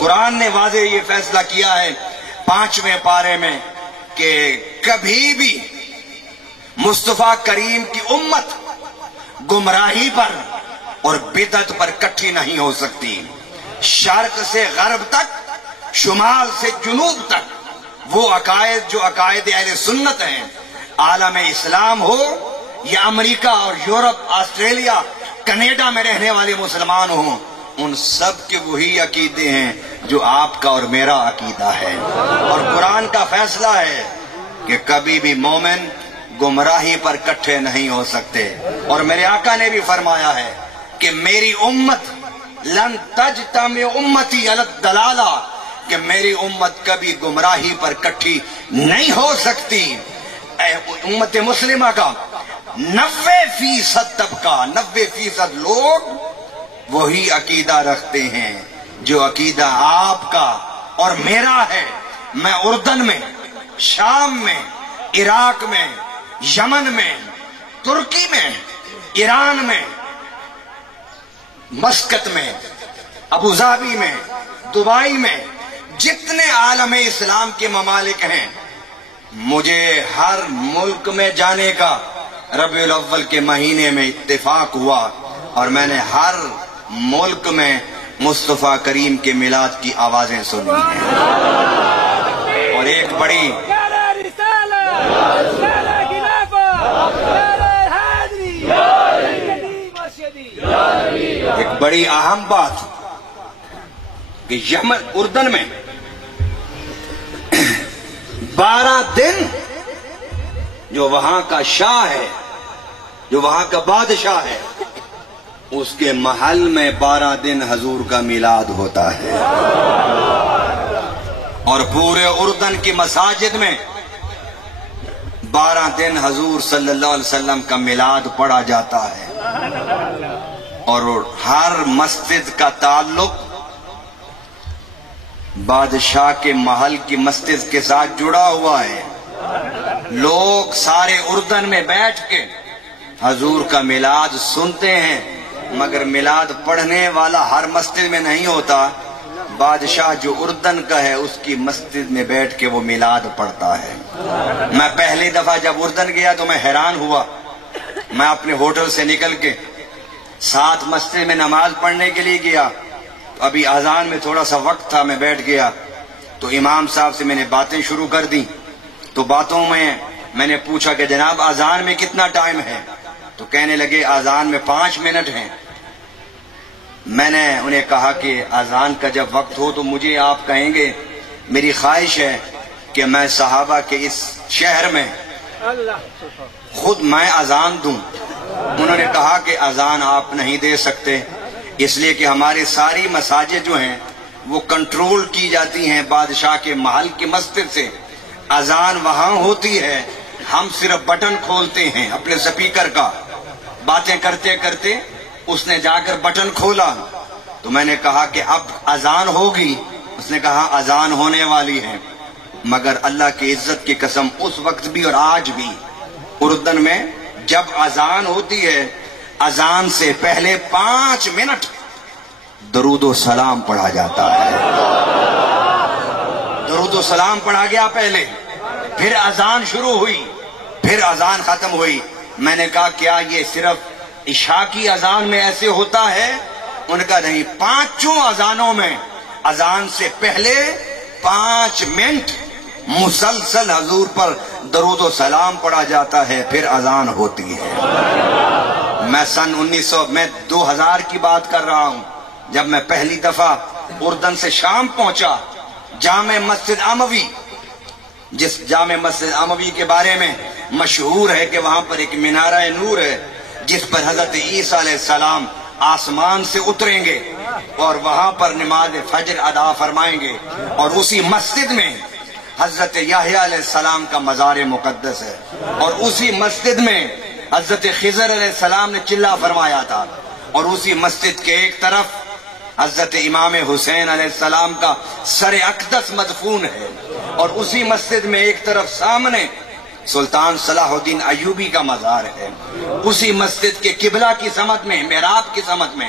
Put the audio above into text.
قرآن نے واضح یہ فیصلہ کیا ہے 5ویں پارے میں کہ کبھی بھی مصطفیٰ کریم کی امت گمراہی پر اور بدعت پر کٹھی نہیں ہو سکتی۔ شرق سے غرب تک، شمال سے جنوب تک وہ عقائد جو عقائد اہل سنت ہیں، عالم اسلام ہو یا امریکہ اور یورپ، آسٹریلیا، کینیڈا میں رہنے والے مسلمان ہوں، ان سب کے وہی عقیدے ہیں جو آپ کا اور میرا عقیدہ ہے۔ اور قرآن کا فیصلہ ہے کہ کبھی بھی مومن گمراہی پر کٹھے نہیں ہو سکتے۔ اور میرے آقا نے بھی فرمایا ہے کہ میری امت لن تجتمع امتی علی الضلالہ، کہ میری امت کبھی گمراہی پر کٹھی نہیں ہو سکتی۔ امت مسلمہ کا 90% طبقہ، 90% لوگ وہی عقیدہ رکھتے ہیں جو عقیدہ آپ کا اور میرا ہے۔ میں اردن میں، شام میں، عراق میں، یمن میں، ترکی میں، ایران میں، مسقط میں، ابوظہبی میں، دبئی میں، جتنے عالم اسلام کے ممالک ہیں، مجھے ہر ملک میں جانے کا ربیع الاول کے مہینے میں اتفاق ہوا، اور میں نے ہر ملک میں مصطفیٰ کریم کے میلاد کی آوازیں سنی ہیں۔ اور ایک بڑی اہم بات کہ یمن، اردن میں 12 دن جو وہاں کا شاہ ہے، جو وہاں کا بادشاہ ہے، اس کے محل میں 12 دن حضور کا میلاد ہوتا ہے، اور پورے اردن کی مساجد میں 12 دن حضور صلی اللہ علیہ وسلم کا میلاد پڑھا جاتا ہے، اور ہر مسجد کا تعلق بادشاہ کے محل کی مسجد کے ساتھ جڑا ہوا ہے۔ لوگ سارے اردن میں بیٹھ کے حضور کا میلاد سنتے ہیں، مگر میلاد پڑھنے والا ہر مسجد میں نہیں ہوتا۔ بادشاہ جو اردن کا ہے اس کی مسجد میں بیٹھ کے وہ میلاد پڑھتا ہے۔ میں پہلی دفعہ جب اردن گیا تو میں حیران ہوا۔ میں اپنے ہوٹل سے نکل کے 7 مسجد میں نماز پڑھنے کے لیے گیا، تو ابھی اذان میں تھوڑا سا وقت تھا، میں بیٹھ گیا تو امام صاحب سے میں نے باتیں شروع کر دی۔ تو باتوں میں نے پوچھا کہ جناب اذان میں کتنا ٹائم ہے؟ تو کہنے لگے اذان میں 5 منٹ ہیں۔ میں نے انہیں کہا کہ اذان کا جب وقت ہو تو مجھے آپ کہیں گے، میری خواہش ہے کہ میں صحابہ کے اس شہر میں خود میں اذان دوں۔ انہوں نے کہا کہ اذان آپ نہیں دے سکتے، اس لیے کہ ہماری ساری مساجد جو ہیں وہ کنٹرول کی جاتی ہیں بادشاہ کے محل کی مسجد سے۔ اذان وہاں ہوتی ہے، ہم صرف بٹن کھولتے ہیں اپنے سپیکر کا۔ باتیں کرتے کرتے اس نے جا کر بٹن کھولا، تو میں نے کہا کہ اب اذان ہوگی۔ اس نے کہا اذان ہونے والی ہے، مگر اللہ کی عزت کی قسم اس وقت بھی اور آج بھی اردن میں جب اذان ہوتی ہے، اذان سے پہلے 5 منٹ درود و سلام پڑھا جاتا ہے۔ درود و سلام پڑھا گیا پہلے، پھر اذان شروع ہوئی، پھر اذان ختم ہوئی۔ میں نے کہا کیا یہ صرف عشاء کی اذان میں ایسے ہوتا ہے؟ ان کا نہیں، 5 اذانوں میں اذان سے پہلے 5 منٹ مسلسل حضور پر درود و سلام پڑھا جاتا ہے، پھر اذان ہوتی ہے۔ میں سن 2000 کی بات کر رہا ہوں، جب میں پہلی دفعہ اردن سے شام پہنچا، جامع مسجد اموی، جس جامع مسجد اموی کے بارے میں مشہور ہے کہ وہاں پر ایک منارہ نور ہے جس پر حضرت عیسیٰ علیہ السلام آسمان سے اتریں گے اور وہاں پر نماز فجر ادا فرمائیں گے، اور اسی مسجد میں حضرت یحییٰ علیہ السلام کا مزار مقدس ہے، اور اسی مسجد میں حضرت خضر علیہ السلام نے چلہ فرمایا تھا، اور اسی مسجد کے ایک طرف حضرت امام حسین علیہ السلام کا سر اقدس مدفون ہے، اور اسی مسجد میں ایک طرف سامنے سلطان صلاح الدین ایوبی کا مزار ہے۔ اسی مسجد کے قبلہ کی سمت میں، محراب کی سمت میں